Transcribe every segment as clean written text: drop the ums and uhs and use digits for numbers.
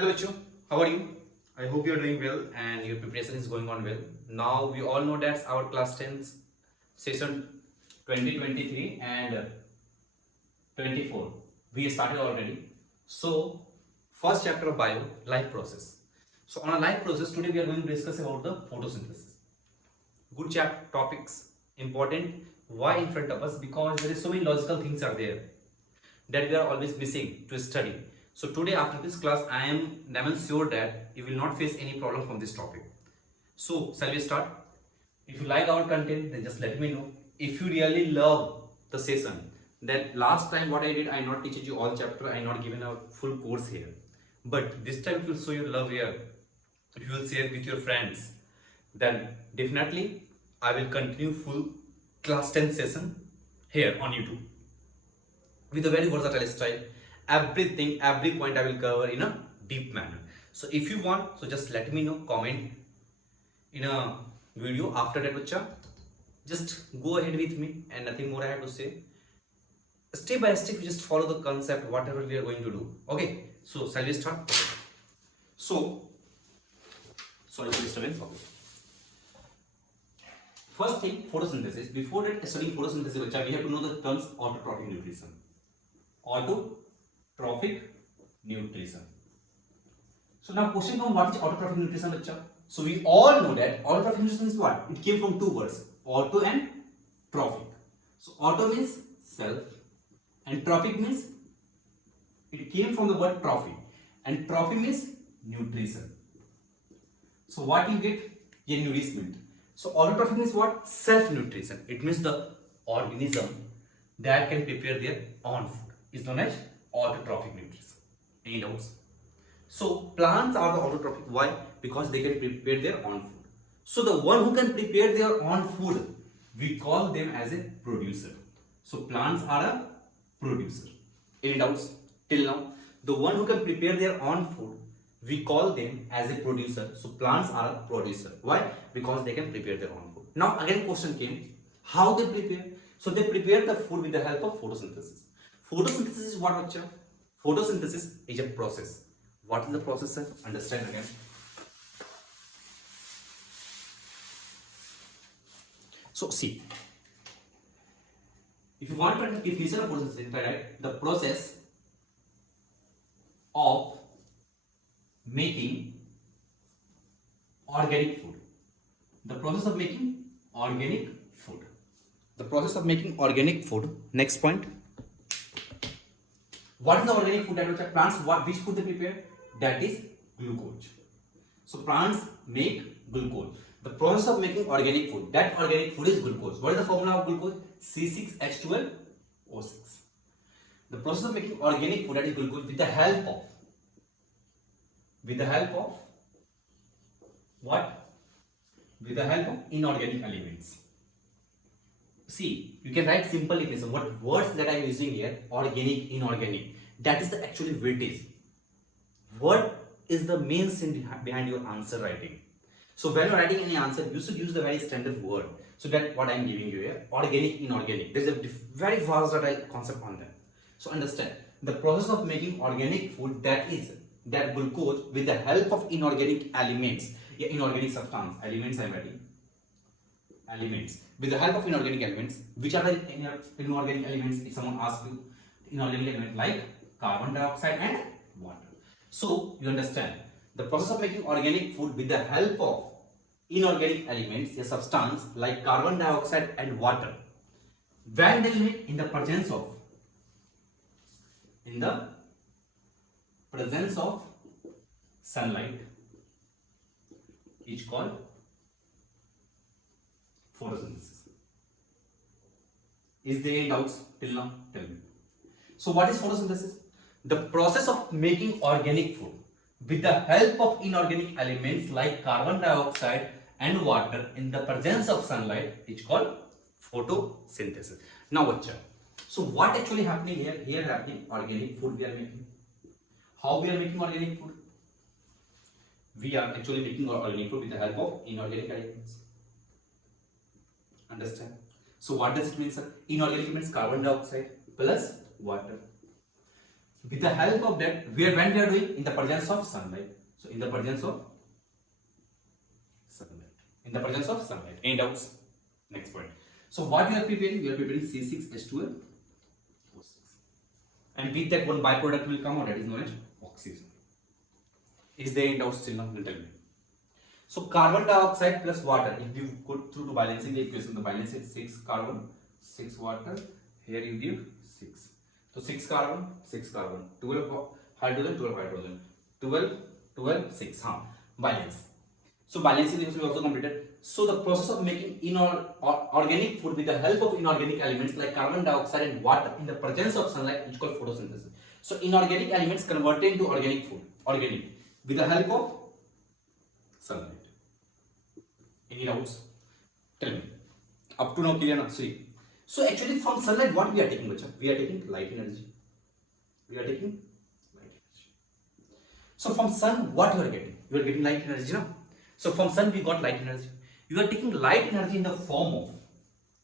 Hello Bacho, how are you? I hope you are doing well and your preparation is going on well. Now we all know that our class 10th session 2023 and 24 we started already. So first chapter of bio, life process. So on a life process today we are going to discuss about the photosynthesis. Good topics, important. Why in front of us? Because there is so many logical things are there that we are always missing to study. So today after this class I am damn sure that you will not face any problem from this topic. So shall we start? If you like our content then just let me know. If you really love the session, then last time what I did, I not teach you all chapter, I not given a full course here. But this time if you show your love here, if you will share with your friends, then definitely I will continue full class 10 session here on YouTube with a very versatile style. Everything, every point I will cover in a deep manner. So if you want, so just let me know, comment in a video. After that bacha, just go ahead with me and nothing more I have to say. Step by step you just follow the concept whatever we are going to do. Okay, so shall we start? So sorry for disturbance. Okay. First thing, photosynthesis. Before that, studying photosynthesis bacha, we have to know the terms autotrophic nutrition. Autotrophic nutrition. So now question comes, what is autotrophic nutrition bacha? So we all know that autotrophic nutrition is what? It came from two words, auto and trophic. So auto means self and trophic means it came from the word trophy, and trophy means nutrition. So what you get? A nourishment. So autotrophic means what? Self nutrition. It means the organism that can prepare their own food is known as autotrophic nutrition. Any doubts? So plants are the autotrophic. Why? Because they can prepare their own food. So the one who can prepare their own food, we call them as a producer. So plants are a producer. Any doubts till now? The one who can prepare their own food, we call them as a producer. So plants are a producer. Why? Because they can prepare their own food. Now again question came, how they prepare? So they prepare the food with the help of photosynthesis. Photosynthesis is what bacha? Photosynthesis is a process. What is the process, sir? Understand again. So see, if you want to understand definition of photosynthesis, right? The process of making organic food. The process of making organic food. The process of making organic food. Next point. What is the organic food that plants? Which food they prepare? That is glucose. So plants make glucose. The process of making organic food. That organic food is glucose. What is the formula of glucose? C6H12O6. The process of making organic food, that is glucose, with the help of what? With the help of inorganic elements. See, you can write simple equation. What words that I am using here? Organic, inorganic. That is the actually weightage. What is the main thing behind your answer writing? So when you are writing any answer, you should use the very standard word. So that what I am giving you here, organic, inorganic. There is a very versatile concept on that. So understand, the process of making organic food, that is that glucose with the help of inorganic elements, inorganic substance, elements I am writing. Elements. With the help of inorganic elements, which are the inorganic elements? If someone asks you, inorganic element like carbon dioxide and water. So you understand, the process of making organic food with the help of inorganic elements, a substance like carbon dioxide and water, when they meet in the presence of sunlight, is called photosynthesis. Is there any doubts till now? Tell me. So what is photosynthesis? The process of making organic food with the help of inorganic elements like carbon dioxide and water in the presence of sunlight is called photosynthesis. Now bacha, so what actually happening here? Here happening organic food we are making. How we are making organic food? We are actually making organic food with the help of inorganic elements. Understand? So what does it mean, sir? Inorganic means carbon dioxide plus water. With the help of that, when we are doing in the presence of sunlight. So in the presence of sunlight. In the presence of sunlight. Any doubts? Next point. So what you are preparing? You are preparing C6H12O6. And with that one byproduct will come out, that is known as oxygen. Is there any doubts still now? Tell me. So carbon dioxide plus water. If you go through to balancing the equation, the balance is 6 carbon, 6 water. Here you give 6. So 6 carbon, 6 carbon, 12 hydrogen, 12 hydrogen, 12, 12, 6. Balance. So balancing is also completed. So the process of making organic food with the help of inorganic elements like carbon dioxide and water in the presence of sunlight is called photosynthesis. So inorganic elements converted into organic food, organic, with the help of sunlight. Any doubts? Tell me. Up to now clear na? See. So actually from sunlight what we are taking, bacha? We are taking light energy. We are taking light energy. So from sun what you are getting? You are getting light energy, no? So from sun we got light energy. You are taking light energy in the form of,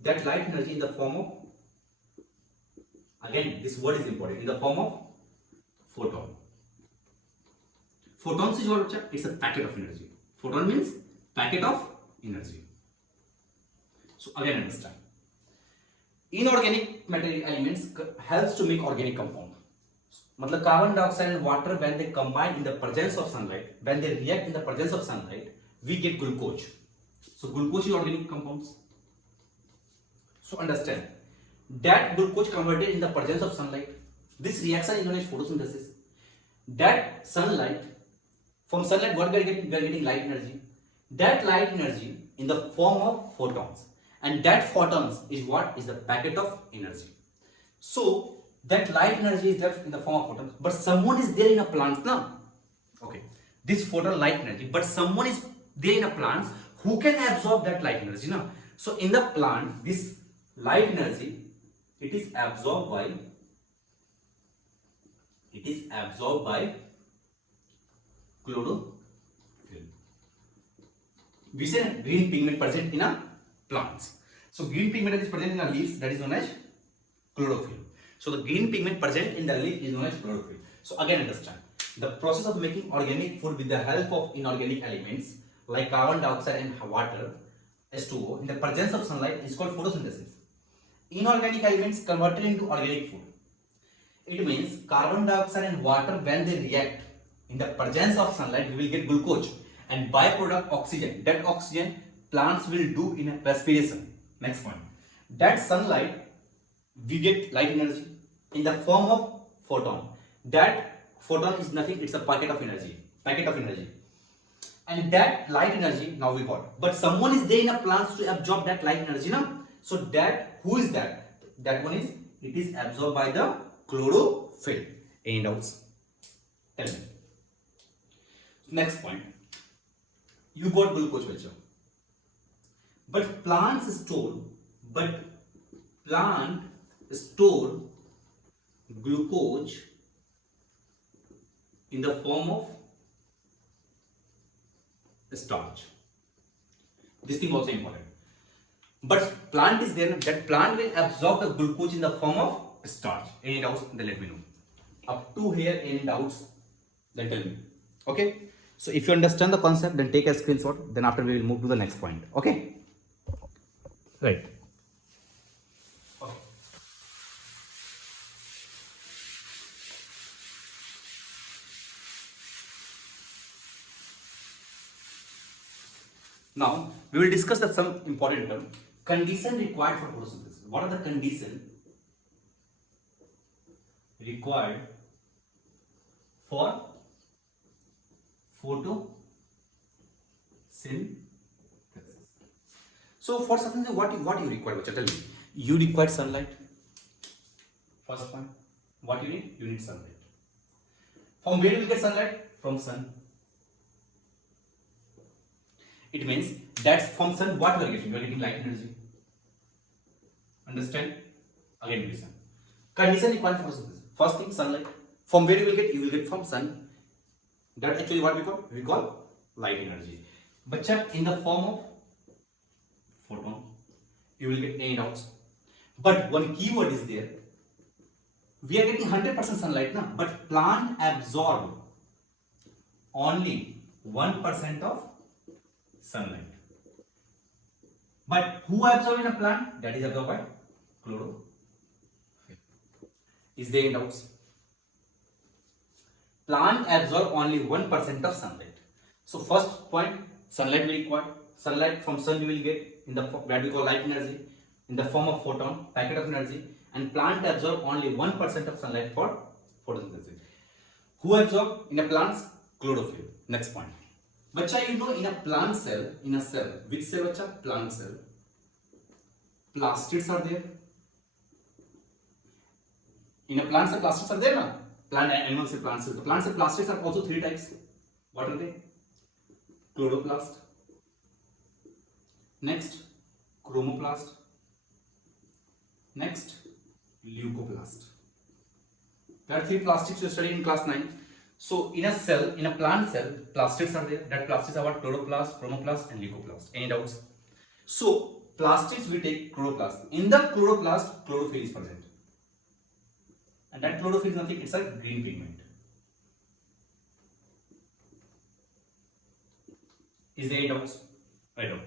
that light energy in the form of, again this word is important, in the form of photon. Photons is what? It's a packet of energy. Photon means packet of energy. So again understand. Inorganic material elements helps to make organic compound. Matlab carbon dioxide and water, when they combine in the presence of sunlight, when they react in the presence of sunlight, we get glucose. So glucose is organic compounds. So understand that glucose converted in the presence of sunlight. This reaction is known as photosynthesis. That sunlight, from sunlight what we are getting? We are getting light energy. That light energy in the form of photons. And that photons is what? Is the packet of energy. So that light energy is there in the form of photons. But someone is there in a plant now. Okay. This photon light energy. But someone is there in a plant who can absorb that light energy now. So in the plant, this light energy, it is absorbed by chlorophyll. We say green pigment present in a plants. So green pigment is present in a leaves, that is known as chlorophyll. So the green pigment present in the leaf is known as chlorophyll. So again understand, the process of making organic food with the help of inorganic elements like carbon dioxide and water, H2O, in the presence of sunlight is called photosynthesis. Inorganic elements converted into organic food. It means carbon dioxide and water, when they react in the presence of sunlight, we will get glucose and byproduct oxygen. That oxygen plants will do in a respiration. Next point. That sunlight, we get light energy in the form of photon. That photon is nothing, it's a packet of energy. And that light energy now we got. But someone is there in a plant to absorb that light energy now. So that, who is that? That one is, it is absorbed by the chlorophyll. Any doubts? Tell me. Next point. You got glucose culture. But plant store glucose in the form of starch. This thing also important. But plant is there, that plant will absorb the glucose in the form of starch. Any doubts? Then let me know. Up to here, any doubts? Then tell me. Okay. So if you understand the concept, then take a screenshot. Then after we will move to the next point. Okay. Right. Okay. Now we will discuss some important term. Condition required for photosynthesis. What are the conditions required for photosynthesis? So for something, what you require? Tell me. You require sunlight. First point. What you need? You need sunlight. From where you will get sunlight? From sun. It means that's from sun what you are getting? You are getting light energy. Understand? Again listen. Condition required for photosynthesis. First thing, sunlight. From where you will get? You will get from sun. That actually what we call? We call light energy. But in the form of photon. You will get any doubts. But one keyword is there. We are getting 100% sunlight, na? But plant absorb only 1% of sunlight. But who absorb in a plant? That is absorbed by chlorophyll. Is there any doubts? Plant absorb only 1% of sunlight. So first point, sunlight we require. Sunlight from sun we will get in the what we call light energy in the form of photon, packet of energy, and plant absorb only 1% of sunlight for photosynthesis. Who absorb in a plants? Chlorophyll. Next point. Bacha, you know in a plant cell, in a cell, which cell bacha? Plant cell. Plastids are there. In a plant cell, plastids are there, na? Plant animal cell, plant cell. The plant cell plastids are also three types. What are they? Chloroplast. Next, chromoplast. Next, leucoplast. There are three plastics you studied in class 9. So in a cell, in a plant cell, plastids are there. That plastids are what? Chloroplast, chromoplast, and leucoplast. Any doubts? So plastids we take chloroplast. In the chloroplast, chlorophyll is present. And that chlorophyll is nothing, it's a green pigment. Is there any doubts? I don't.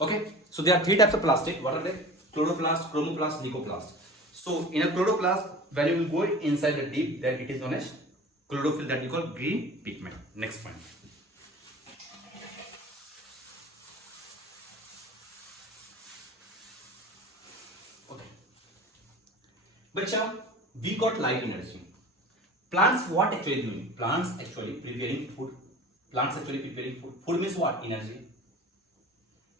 Okay, so there are three types of plastic. What are they? Chloroplast, chromoplast, leucoplast. So in a chloroplast, when you will go inside the deep, then it is known as chlorophyll, that we call green pigment. Next point. Okay. But we got light energy. Plants what actually doing? Plants actually preparing food. Plants actually preparing food. Food means what? Energy.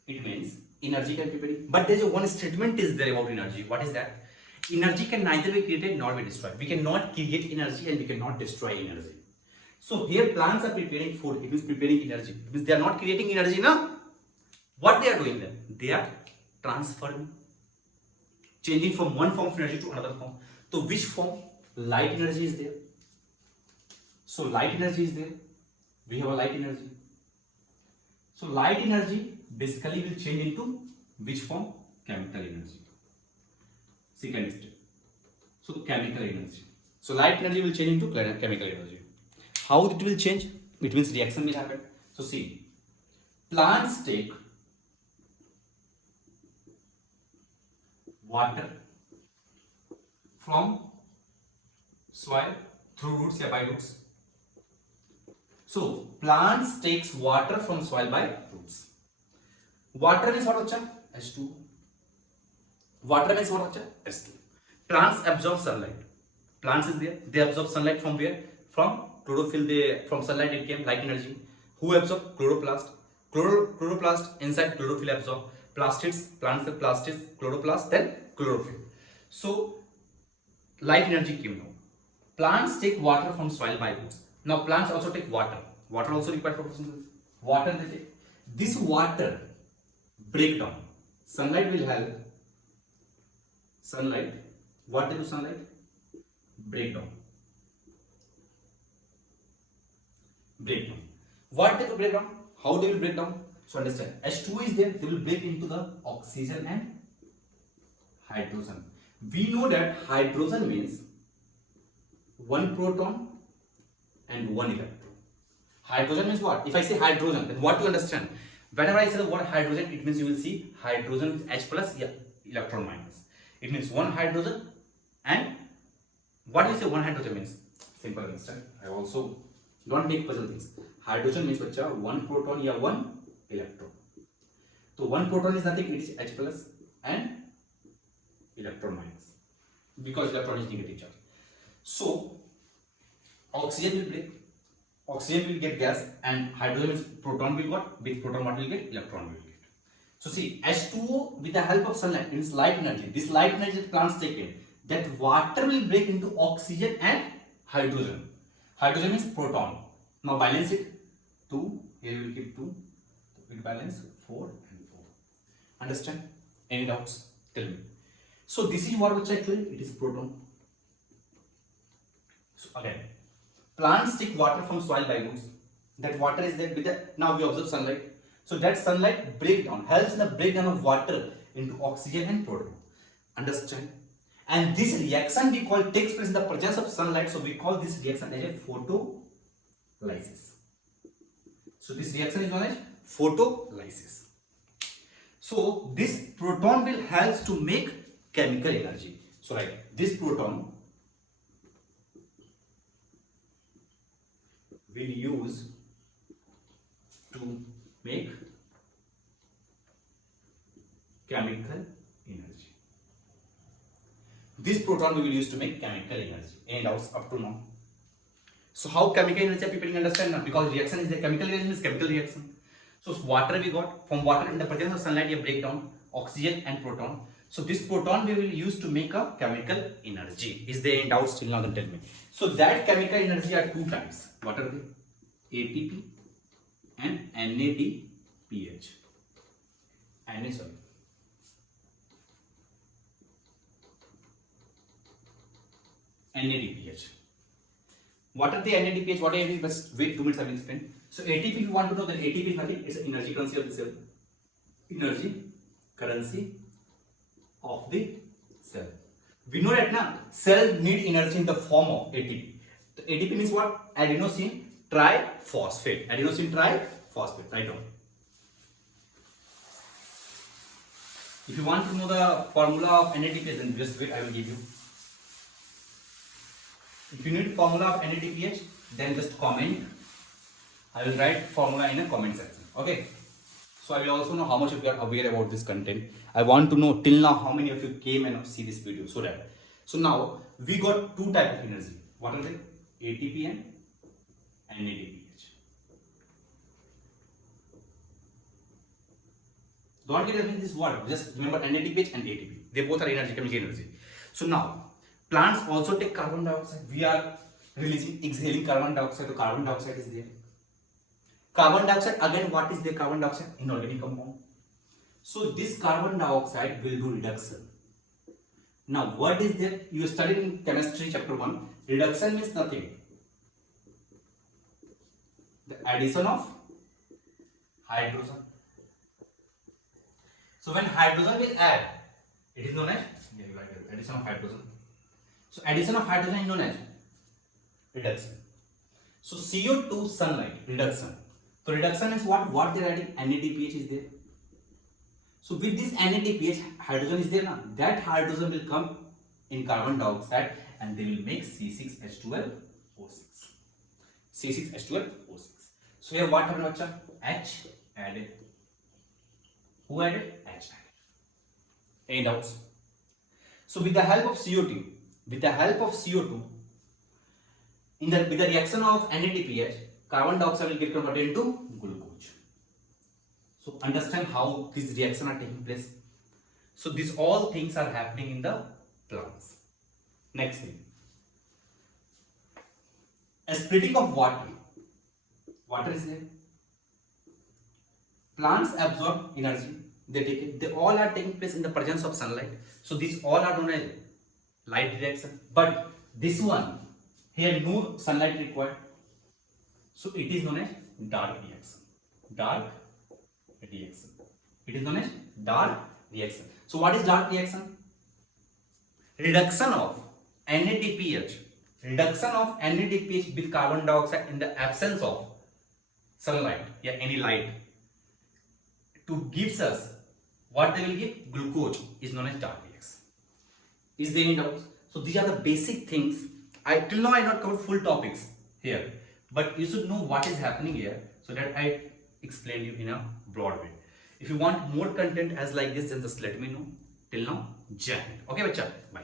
It means energy can be preparing. But there is one statement is there about energy. What is that? Energy can neither be created nor be destroyed. We cannot create energy and we cannot destroy energy. So here plants are preparing food. It means preparing energy. It means they are not creating energy, no? What they are doing then? They are transferring, changing from one form of energy to another form. So which form? Light energy is there. So light energy is there. We have a light energy. So light energy basically will change into which form? Chemical energy. Second step. So chemical energy. So light energy will change into chemical energy. How it will change? It means reaction will happen. So see, plants take water from soil through roots or by roots. So plants takes water from soil by roots. Water means what? H2. Water means what? H2. Plants absorb sunlight. Plants is there. They absorb sunlight from where? From chlorophyll. From sunlight it came light energy. Who absorb? Chloroplast. Chloroplast inside chlorophyll absorb. Plastids, plants have plastids, chloroplast, then chlorophyll. So light energy came now. Plants take water from soil by roots. Now plants also take water. Water also required for photosynthesis. Water they take. This water break down. Sunlight will help. Sunlight. What they do sunlight? Break down. Break down. What they do break down? How they will break down? So understand. H2 is there. They will break into the oxygen and hydrogen. We know that hydrogen means one proton and one electron. Hydrogen means what? If I say hydrogen, then what you understand? Whenever I say the word hydrogen, it means you will see hydrogen is H plus, yeah, electron minus. It means one hydrogen, and what you say one hydrogen means? Simple understand. I also don't make puzzle things. Hydrogen means one proton, yeah, one electron. So one proton is nothing, it is H plus and electron minus, because electron is negative charge. So oxygen will break, oxygen will get gas, and hydrogen means proton will got, with proton what will get? Electron will get. So see, H2O with the help of sunlight means light energy. This light energy that plants take in, that water will break into oxygen and hydrogen. Hydrogen means proton. Now balance it. 2, here you will keep 2. It balance 4 and 4. Understand? Any doubts? Tell me. So this is what actually it is proton. So again, plants take water from soil by roots. That water is there with the, now we observe sunlight. So that sunlight breakdown helps in the breakdown of water into oxygen and proton. Understand? And this reaction we call takes place in the presence of sunlight. So we call this reaction as a photolysis. So this reaction is known as photolysis. So this proton will help to make chemical energy. So like this proton will use to make chemical energy. This proton we will use to make chemical energy. And up to now. So how chemical energy people can understand now? Because reaction is a chemical reaction is chemical reaction. So water we got from water in the presence of sunlight you break down oxygen and proton. So this proton we will use to make a chemical energy. Is there any doubts still now? Then tell me. So that chemical energy are two types. What are they? ATP and NADPH. NADPH. What are the NADPH? What are ATP? Just wait 2 minutes, I will explain. So ATP, if you want to know, then ATP is nothing. It's an energy currency of the cell. Energy currency of the cell. We know that now cell need energy in the form of ATP. So ATP means what? Adenosine triphosphate. Adenosine triphosphate. Write down. If you want to know the formula of NADPH, then just wait. I will give you. If you need formula of NADPH, then just comment. I will write formula in a comment section. Okay. So I will also know how much of you are aware about this content. I want to know till now how many of you came and see this video. So now we got two type of energy. What are they? ATP and NADPH. Don't get confused this word. Just remember NADPH and ATP. They both are energy, chemical energy. So now plants also take carbon dioxide. We are exhaling carbon dioxide. So carbon dioxide is there. Carbon dioxide, again, what is the carbon dioxide? Inorganic compound. So this carbon dioxide will do reduction. Now what is there? You studied in chemistry chapter 1. Reduction means nothing. The addition of hydrogen. So when hydrogen will add, it is known as addition of hydrogen. So addition of hydrogen is known as reduction. So CO2 sunlight reduction. So reduction is what? What they are adding? NADPH is there. So with this NADPH, hydrogen is there now. That hydrogen will come in carbon dioxide and they will make C6H12O6. C6H12O6. So here what happened, bacha? H added. Who added? H added. Any doubts? So with the help of CO2, with the reaction of NADPH, carbon dioxide will get converted into glucose. So understand how these reactions are taking place. So these all things are happening in the plants. Next thing, a splitting of water. Water is there. Plants absorb energy. They take it. They all are taking place in the presence of sunlight. So these all are known as light reaction. But this one here, no sunlight required. So it is known as dark reaction. Dark reaction. It is known as dark reaction. So what is dark reaction? Reduction of NADPH. Reduction of NADPH with carbon dioxide in the absence of sunlight, any light, to gives us what they will give? Glucose is known as dark reaction. Is there any doubts? So these are the basic things. Till now I have not covered full topics here, but you should know what is happening here so that I explain you in a broad way. If you want more content as like this, then just let me know. Till now, Jai Hind. Okay, bacha, bye.